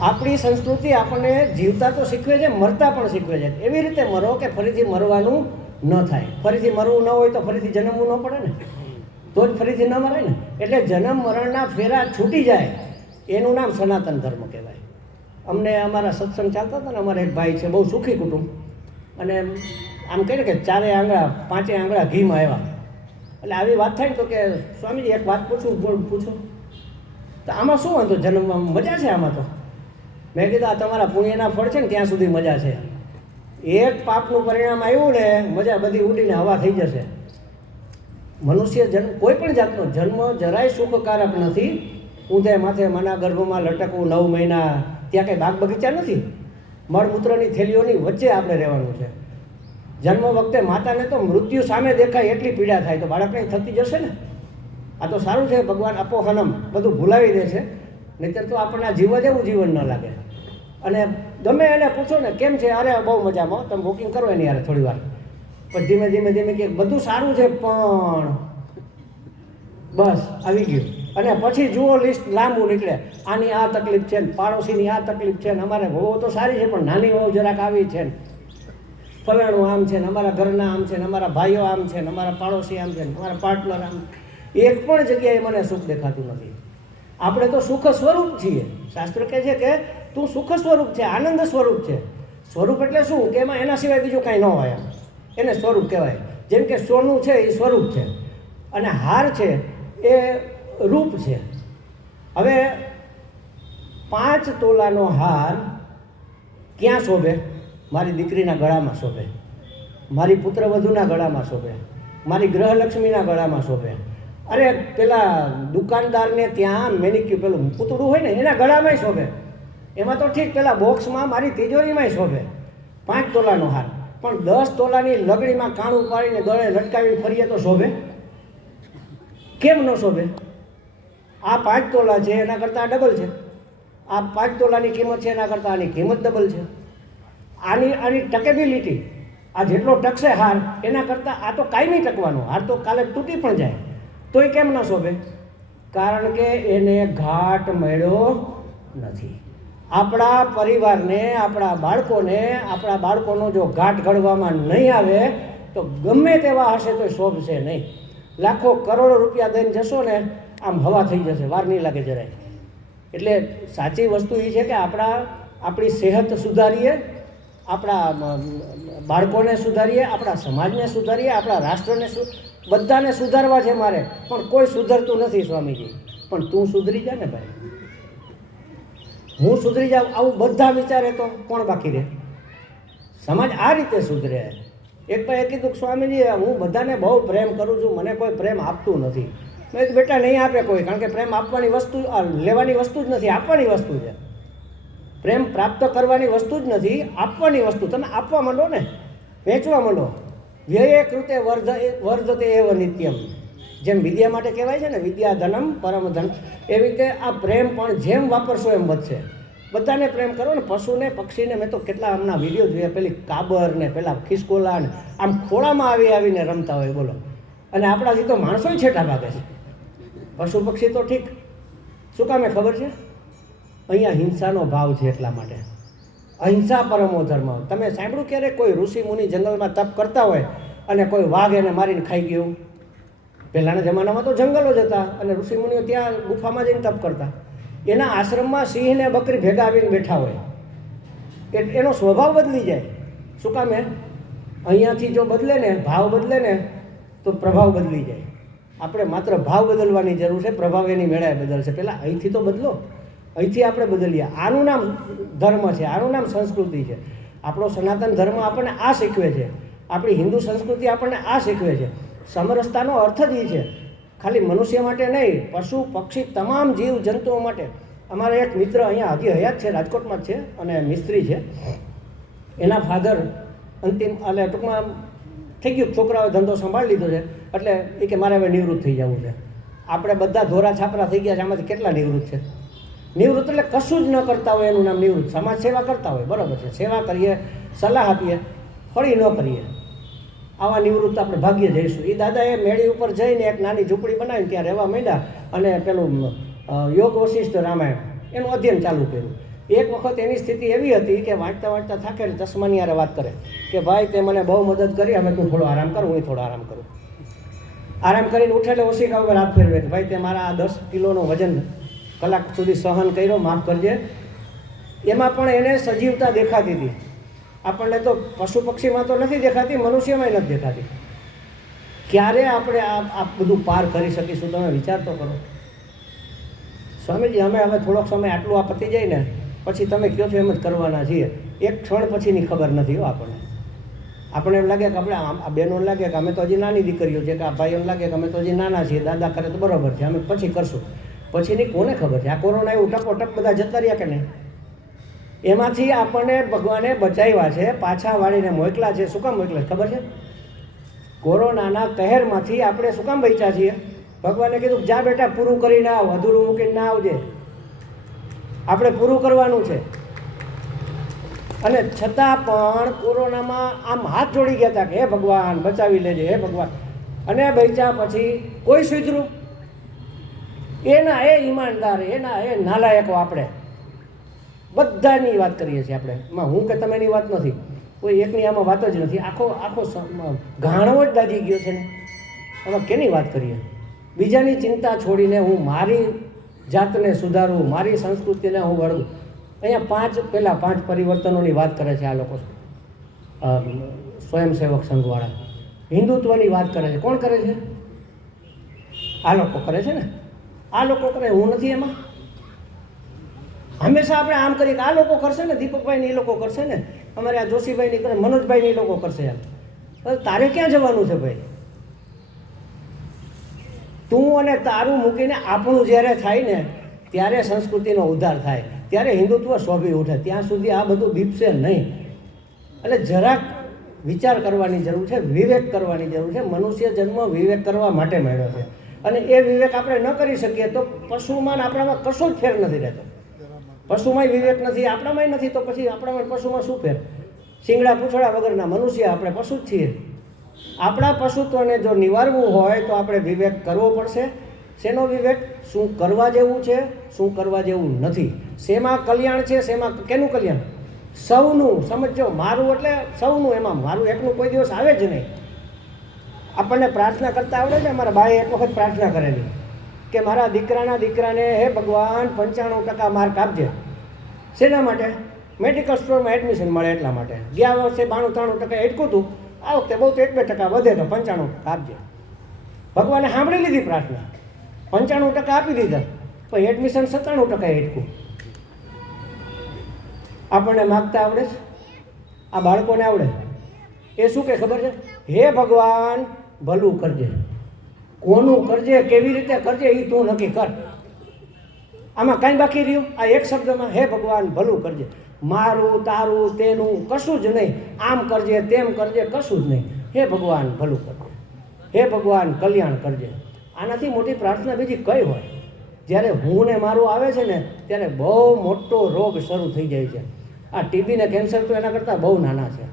આપણી સંસ્કૃતિ આપણને જીવતા તો શીખવે છે, મરતા પણ શીખવે છે. એવી રીતે મરો કે ફરીથી મરવાનું ન થાય. ફરીથી મરવું ન હોય તો ફરીથી જન્મવું ન પડે ને, તો જ ફરીથી ન મરાય ને. એટલે જન્મ મરણના ફેરા છૂટી જાય એનું નામ સનાતન ધર્મ કહેવાય. અમને અમારા સત્સંગ ચાલતા હતા ને, અમારા એક ભાઈ છે, બહુ સુખી કુટુંબ, અને આમ કહે ને કે 4 આંગળા 5 આંગળા ઘીમાં આવ્યા. એટલે આવી વાત થાય ને તો કે સ્વામીજી એક વાત પૂછું તો આમાં શું વાંધો, જન્મમાં મજા છે આમાં તો. મેં કીધું આ તમારા પુણ્યના ફળ છે ને ત્યાં સુધી મજા છે. એક પાપનું પરિણામ આવ્યું ને મજા બધી ઉડીને હવા થઈ જશે. મનુષ્ય જન્મ કોઈ પણ જાતનો જન્મ જરાય સુખકારક નથી. ઊંધે માથે માના ગર્ભમાં લટકવું 9 મહિના, ત્યાં કંઈ બાગ બગીચા નથી. મળમૂત્રની થેલીઓની વચ્ચે આપણે રહેવાનું છે. જન્મ વખતે માતાને તો મૃત્યુ સામે દેખાય એટલી પીડા થાય, તો બાળકને થતી જશે ને. આ તો સારું છે, ભગવાન અપોહનમ બધું ભૂલાવી દે છે, નહીંતર તો આપણને આ જીવવા જેવું જીવન ન લાગે. અને ગમે એને પૂછો ને કેમ છે, અરે બહુ મજામાં, તમે બુકિંગ કરો એની યાર થોડી વાર, પછી ધીમે ધીમે કે બધું સારું છે પણ બસ આવી ગયું. અને પછી જુઓ લિસ્ટ લાંબુ નીકળે, આની આ તકલીફ છે ને, પાડોશીની આ તકલીફ છે ને, અમારે વહુ તો સારી છે પણ નાની વહુ જરાક આવી છે ને, ફલાણું આમ છે ને, અમારા ઘરના આમ છે ને, અમારા ભાઈઓ આમ છે ને, અમારા પાડોશી આમ છે ને, અમારા પાર્ટનર આમ. એક પણ જગ્યાએ મને સુખ દેખાતું નથી. આપણે તો સુખ સ્વરૂપ છીએ. શાસ્ત્ર કહે છે કે તું સુખ સ્વરૂપ છે, આનંદ સ્વરૂપ છે. સ્વરૂપ એટલે શું કે એમાં એના સિવાય બીજું કાંઈ ન હોય, એને સ્વરૂપ કહેવાય. જેમ કે સોનું છે એ સ્વરૂપ છે, અને હાર છે એ રૂપ છે. હવે 5 તોલાનો હાર ક્યાં શોભે? મારી દીકરીના ગળામાં શોભે, મારી પુત્રવધૂના ગળામાં શોભે, મારી ગ્રહલક્ષ્મીના ગળામાં શોભે. અરે પેલા દુકાનદારને ત્યાં મેનિક્યુ પેલું પૂતળું હોય ને એના ગળામાંય શોભે. એમાં તો ઠીક, પેલા બોક્સમાં મારી તિજોરીમાંય શોભે 5 તોલાનો હાર. પણ 10 તોલાની લગડીમાં કાણું પાડીને ગળે લટકાવીને ફરીએ તો શોભે? કેમ ન શોભે? આ 5 તોલા છે એના કરતાં ડબલ છે. આ 5 તોલાની કિંમત છે એના કરતાં આની કિંમત ડબલ છે. આની ટકેબિલિટી, આ જેટલો ટકશે હાર એના કરતાં આ તો કાયમી ટકવાનો હાર, તો કાલે તૂટી પણ જાય તોય કેમ ન શોભે? કારણ કે એને ઘાટ મળ્યો નથી. આપણા પરિવારને, આપણા બાળકોનો જો ઘાટ ઘડવામાં નહીં આવે તો ગમે તેવા હશે તો શોભશે નહીં. લાખો કરોડો રૂપિયા દઈને જશો ને આમ હવા થઈ જશે, વાર નહીં લાગે જરાય. એટલે સાચી વસ્તુ એ છે કે આપણી સેહત સુધારીએ, આપણા બાળકોને સુધારીએ, આપણા સમાજને સુધારીએ, આપણા રાષ્ટ્રને બધાને સુધારવા છે મારે. પણ કોઈ સુધરતું નથી સ્વામીજી. પણ તું સુધરી જા ને ભાઈ, હું સુધરી જાઉં આવું બધા વિચારે તો કોણ બાકી રહે? સમાજ આ રીતે સુધરે. એક ભાઈએ કીધું કે સ્વામીજી હું બધાને બહુ પ્રેમ કરું છું, મને કોઈ પ્રેમ આપતું નથી. મેં કીધું બેટા નહીં આપે કોઈ, કારણ કે પ્રેમ આપવાની વસ્તુ, લેવાની વસ્તુ જ નથી, આપવાની વસ્તુ છે. પ્રેમ પ્રાપ્ત કરવાની વસ્તુ જ નથી, આપવાની વસ્તુ. તમે આપવા માંડો ને, વેચવા માંડો. વ્યય કૃતે વર્ધતે એવ નિત્યમ. જેમ વિદ્યા માટે કહેવાય છે ને, વિદ્યા ધનમ પરમ ધન, એવી રીતે આ પ્રેમ પણ જેમ વાપરશો એમ વધશે. બધાને પ્રેમ કરો ને, પશુને, પક્ષીને. મેં તો કેટલા હમણાં વિડીયો જોયા, પેલી કાબર ને પેલા ખિસકોલા ને આમ ખોળામાં આવીને રમતા હોય, બોલો. અને આપણાથી તો માણસો છેટા ભાગે છે. પશુ પક્ષી તો ઠીક, શું કામે ખબર છે? અહીંયા હિંસાનો ભાવ છે એટલા માટે. અહિંસા પરમો ધર્મ. તમે સાંભળ્યું ક્યારેક કોઈ ઋષિ મુનિ જંગલમાં તપ કરતા હોય અને કોઈ વાઘ એને મારીને ખાઈ ગયું? પહેલાંના જમાનામાં તો જંગલો જ હતા અને ઋષિ મુનિઓ ત્યાં ગુફામાં જઈને તપ કરતા. એના આશ્રમમાં સિંહ ને બકરી ભેગા આવીને બેઠા હોય, એનો સ્વભાવ બદલી જાય. શું કામે? અહીંયાથી જો બદલે ને, ભાવ બદલે ને તો પ્રભાવ બદલી જાય. આપણે માત્ર ભાવ બદલવાની જરૂર છે, પ્રભાવ એની મેળાએ બદલશે. પહેલાં અહીંથી તો બદલો, અહીંથી આપણે બદલીએ. આનું નામ ધર્મ છે, આનું નામ સંસ્કૃતિ છે. આપણો સનાતન ધર્મ આપણને આ શીખવે છે, આપણી હિન્દુ સંસ્કૃતિ આપણને આ શીખવે છે. સમરસતાનો અર્થ જ એ છે, ખાલી મનુષ્ય માટે નહીં, પશુ પક્ષી તમામ જીવ જંતુઓ માટે. અમારે એક મિત્ર અહીંયા હજી હયાત છે, રાજકોટમાં જ છે, અને મિસ્ત્રી છે. એના ફાધર અંતિમ, એટલે ટૂંકમાં થઈ ગયું, છોકરાઓએ ધંધો સંભાળી લીધો છે, એટલે એ કે મારે હવે નિવૃત્ત થઈ જવું છે. આપણે બધા ધોરા છાપરા થઈ ગયા છે, આમાંથી કેટલા નિવૃત્ત છે? નિવૃત્ત એટલે કશું જ ન કરતા હોય એનું નામ નિવૃત્ત. સમાજ સેવા કરતા હોય, બરાબર છે, સેવા કરીએ, સલાહ આપીએ, ફળી ન કરીએ, આવા નિવૃત્ત આપણે ભાગ્યે જઈશું. એ દાદાએ મેળી ઉપર જઈને એક નાની ઝૂંપડી બનાવીને ત્યાં રહેવા માંડ્યા અને પેલું યોગ વશિષ્ઠ રામાયણ એનું અધ્યયન ચાલુ કર્યું. એક વખત એની સ્થિતિ એવી હતી કે વાંચતા વાંચતા થાકે એટલે ચશ્માની યારે વાત કરે કે ભાઈ તે મને બહુ મદદ કરી, હવે તું થોડો આરામ કર, હું થોડો આરામ કરું. આરામ કરીને ઉઠે એટલે ઓશિકા ઉપર હાથ ફેરવે કે ભાઈ તે મારા આ 10 કિલોનું વજન કલાક સુધી સહન કર્યો, માફ કરજે. એમાં પણ એને સજીવતા દેખાતી હતી. આપણને તો પશુ પક્ષીમાં તો નથી દેખાતી, મનુષ્યમાં નથી દેખાતી. ક્યારે આપણે આ બધું પાર કરી શકીશું? તમે વિચાર તો કરો. સ્વામીજી અમે હવે થોડોક સમય આટલું આ પતી જાય ને પછી તમે કહો છો એમ જ કરવાના છીએ. એક ક્ષણ પછીની ખબર નથી હો આપણને. આપણને એમ લાગે કે આપણે આ બહેનોને લાગે કે અમે તો હજી નાની દીકરીઓ છે, કે આ ભાઈઓને લાગે કે અમે તો હજી નાના છીએ, દાદા કરે તો બરાબર છે, અમે પછી કરશું. પછીની કોને ખબર છે? આ કોરોના એવું ટપોટપ બધા જતા રહ્યા કે નહીં? એમાંથી આપણને ભગવાને બચાવ્યા છે, પાછા વાળીને મોકલા છે. શું કામ મોકલા છે ખબર છે? કોરોનાના કહેરમાંથી આપણે શું કામ બચ્યા છીએ? ભગવાને કીધું જા બેટા પૂરું કરીને આવ, અધૂરું મૂકીને ના આવજે. આપણે પૂરું કરવાનું છે. અને છતાં પણ કોરોનામાં આમ હાથ જોડી ગયા હતા કે હે ભગવાન બચાવી લેજે, હે ભગવાન. અને બચ્યા પછી કોઈ સુધર્યું? એના એ ઈમાનદાર, એના એ નાલાયકો આપણે બધાની વાત કરીએ છીએ. આપણે એમાં હું કે તમે એની વાત નથી, કોઈ એકની આમાં વાત જ નથી. આખો ઘાણો જ દાજી ગયો છે ને. આમાં કેની વાત કરીએ? બીજાની ચિંતા છોડીને હું મારી જાતને સુધારું, મારી સંસ્કૃતિને હું વળું. અહીંયા પાંચ પરિવર્તનોની વાત કરે છે આ લોકો, સ્વયંસેવક સંઘવાળા. હિન્દુત્વની વાત કરે છે. કોણ કરે છે? આ લોકો કરે છે ને. આ લોકો કરે, હું નથી એમાં. હંમેશા આપણે આમ કરીએ કે આ લોકો કરશે ને, દીપકભાઈ ને એ લોકો કરશે ને, અમારે આ જોશીભાઈ ની કરે, મનોજભાઈ ને એ લોકો કરશે. તારે ક્યાં જવાનું છે ભાઈ? તું અને તારું મૂકીને આપણું જ્યારે થાય ને ત્યારે સંસ્કૃતિનો ઉદ્ધાર થાય, ત્યારે હિન્દુત્વ શોભી ઉઠે. ત્યાં સુધી આ બધું દીપશે નહીં. એટલે જરાક વિચાર કરવાની જરૂર છે, વિવેક કરવાની જરૂર છે. મનુષ્ય જન્મ વિવેક કરવા માટે મળ્યો છે. અને એ વિવેક આપણે ન કરી શકીએ તો પશુમાં આપણામાં કશો જ ફેર નથી રહેતો. પશુમાંય વિવેક નથી, આપણામાંય નથી, તો પછી આપણામાં પશુમાં શું ફેર? શિંગડા પૂંછડા વગરના મનુષ્ય આપણે પશુ જ છીએ. આપણા પશુત્વને જો નિવારવું હોય તો આપણે વિવેક કરવો પડશે. શેનો વિવેક? શું કરવા જેવું છે, શું કરવા જેવું નથી, શેમાં કલ્યાણ છે, શેમાં કેનું કલ્યાણ? સૌનું. સમજો, મારું એટલે સૌનું. એમાં મારું એકનું કોઈ દિવસ આવે જ નહીં. આપણને પ્રાર્થના કરતા આવડે છે? અમારા બાએ એક વખત પ્રાર્થના કરેલી કે મારા દીકરાને હે ભગવાન 95% માર્ક આપજે. શેના માટે? મેડિકલ સ્ટોરમાં એડમિશન મળે એટલા માટે. ગયા વર્ષે 92-93% એટકું હતું, આ વખતે બહુ તો 1-2% વધે તો 95% આપજે. ભગવાને સાંભળી લીધી પ્રાર્થના, 95% આપી દીધા, પણ એડમિશન 97% એટકું. આપણને માગતા આવડે છે? આ બાળકોને આવડે? એ શું કે ખબર છે? હે ભગવાન ભલું કરજે. કોનું કરજે, કેવી રીતે કરજે એ તું નક્કી કર. આમાં કાંઈ બાકી રહ્યું? આ એક શબ્દમાં હે ભગવાન ભલું કરજે. મારું તારું તેનું કશું જ નહીં. આમ કરજે તેમ કરજે કશું જ નહીં. હે ભગવાન ભલું કરજે, હે ભગવાન કલ્યાણ કરજે. આનાથી મોટી પ્રાર્થના બીજી કઈ હોય? જ્યારે હું ને મારું આવે છે ને ત્યારે બહુ મોટો રોગ શરૂ થઈ જાય છે. આ ટીબી ને કેન્સર તો એના કરતાં બહુ નાના છે.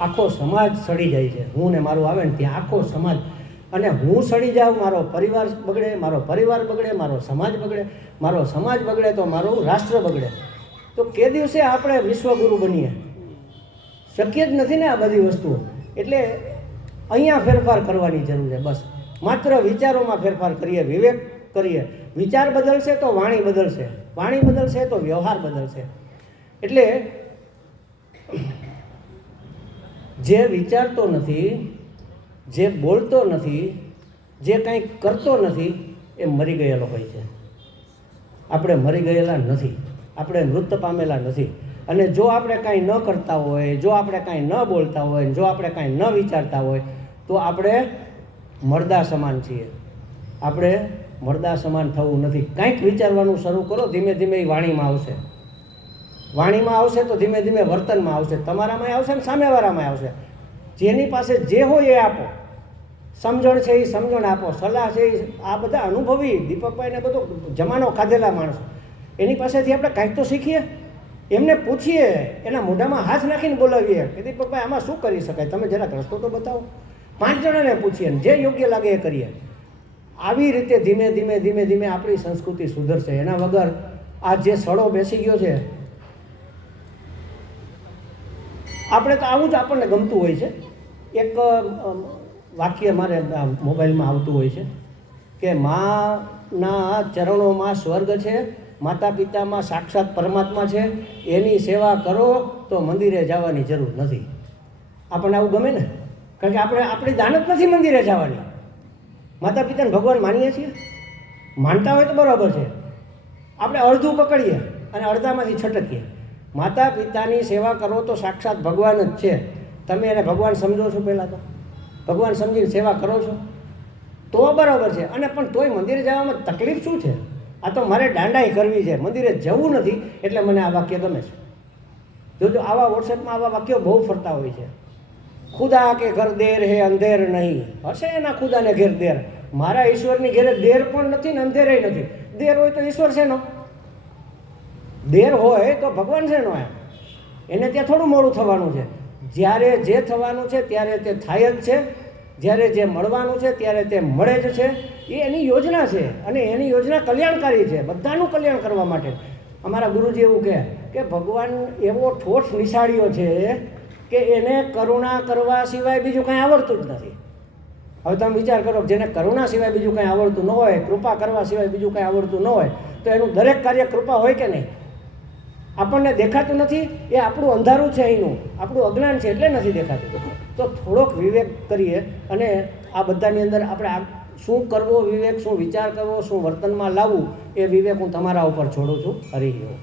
આખો સમાજ સડી જાય છે. હું ને મારું આવે ને ત્યાં આખો સમાજ. અને હું સડી જાઉં, મારો પરિવાર બગડે, મારો પરિવાર બગડે, મારો સમાજ બગડે, મારો સમાજ બગડે તો મારું રાષ્ટ્ર બગડે. તો કે દિવસે આપણે વિશ્વગુરુ બનીએ? શક્ય જ નથી ને આ બધી વસ્તુઓ. એટલે અહીંયા ફેરફાર કરવાની જરૂર છે. બસ માત્ર વિચારોમાં ફેરફાર કરીએ, વિવેક કરીએ. વિચાર બદલશે તો વાણી બદલશે, વાણી બદલશે તો વ્યવહાર બદલશે. એટલે જે વિચારતો નથી, જે બોલતો નથી, જે કંઈ કરતો નથી એ મરી ગયેલો હોય છે. આપણે મરી ગયેલા નથી, આપણે મૃત પામેલા નથી. અને જો આપણે કાંઈ ન કરતા હોય, જો આપણે કાંઈ ન બોલતા હોય, જો આપણે કાંઈ ન વિચારતા હોય તો આપણે મરદા સમાન છીએ. આપણે મરદા સમાન થવું નથી. કંઈક વિચારવાનું શરૂ કરો, ધીમે ધીમે એ વાણીમાં આવશે. વાણીમાં આવશે તો ધીમે ધીમે વર્તનમાં આવશે. તમારામાં આવશે ને સામેવાળામાં આવશે. જેની પાસે જે હોય એ આપો. સમજણ છે એ સમજણ આપો, સલાહ છે એ આ બધા અનુભવી દીપકભાઈને બધો જમાનો ખાધેલા માણસો, એની પાસેથી આપણે કાંઈક તો શીખીએ. એમને પૂછીએ, એના મોઢામાં હાથ નાખીને બોલાવીએ કે દીપકભાઈ આમાં શું કરી શકાય, તમે જરાક રસ્તો તો બતાવો. 5 જણાને પૂછીએ, જે યોગ્ય લાગે એ કરીએ. આવી રીતે ધીમે ધીમે ધીમે ધીમે આપણી સંસ્કૃતિ સુધરશે. એના વગર આ જે સડો બેસી ગયો છે, આપણે તો આવું જ આપણને ગમતું હોય છે. એક વાક્ય મારે મોબાઈલમાં આવતું હોય છે કે માના ચરણોમાં સ્વર્ગ છે, માતા પિતામાં સાક્ષાત પરમાત્મા છે, એની સેવા કરો તો મંદિરે જવાની જરૂર નથી. આપણને આવું ગમે ને, કારણ કે આપણી દાનત નથી મંદિરે જવાની. માતા પિતાને ભગવાન માનીએ છીએ, માનતા હોય તો બરાબર છે. આપણે અડધું પકડીએ અને અડધામાંથી છટકીએ. માતા પિતાની સેવા કરો તો સાક્ષાત ભગવાન જ છે. તમે એને ભગવાન સમજો છો? પહેલાં તો ભગવાન સમજીને સેવા કરો છો તો બરાબર છે. અને પણ તોય મંદિરે જવામાં તકલીફ શું છે? આ તો મારે દાંડાઈ કરવી છે, મંદિરે જવું નથી, એટલે મને આ વાક્ય ગમે છે. જોજો આવા વોટ્સએપમાં આવા વાક્યો બહુ ફરતા હોય છે. ખુદા કે ઘર દેર હે અંધેર નહીં. હશે એના ખુદાને ઘેર દેર, મારા ઈશ્વરની ઘેરે દેર પણ નથી ને અંધેરેય નથી. દેર હોય તો ઈશ્વર શેનો? દેર હોય તો ભગવાન શેનો? એને ત્યાં થોડું મોડું થવાનું છે. જ્યારે જે થવાનું છે ત્યારે તે થાય જ છે. જ્યારે જે મળવાનું છે ત્યારે તે મળે જ છે. એ એની યોજના છે અને એની યોજના કલ્યાણકારી છે, બધાનું કલ્યાણ કરવા માટે. અમારા ગુરુજી એવું કહે કે ભગવાન એવો ઠોઠ નિશાળ્યો છે કે એને કરુણા કરવા સિવાય બીજું કાંઈ આવડતું જ નથી. હવે તમે વિચાર કરો, જેને કરુણા સિવાય બીજું કાંઈ આવડતું ન હોય, કૃપા કરવા સિવાય બીજું કાંઈ આવડતું ન હોય, તો એનું દરેક કાર્ય કૃપા હોય કે નહીં? આપણને દેખાતું નથી, એ આપણું અંધારું છે, અહીંનું આપણું અજ્ઞાન છે એટલે નથી દેખાતું. તો થોડોક વિવેક કરીએ અને આ બધાની અંદર આપણે શું કરવો, વિવેક શું વિચાર કરવો, શું વર્તનમાં લાવવું, એ વિવેક હું તમારા ઉપર છોડું છું. હરિ ઓમ.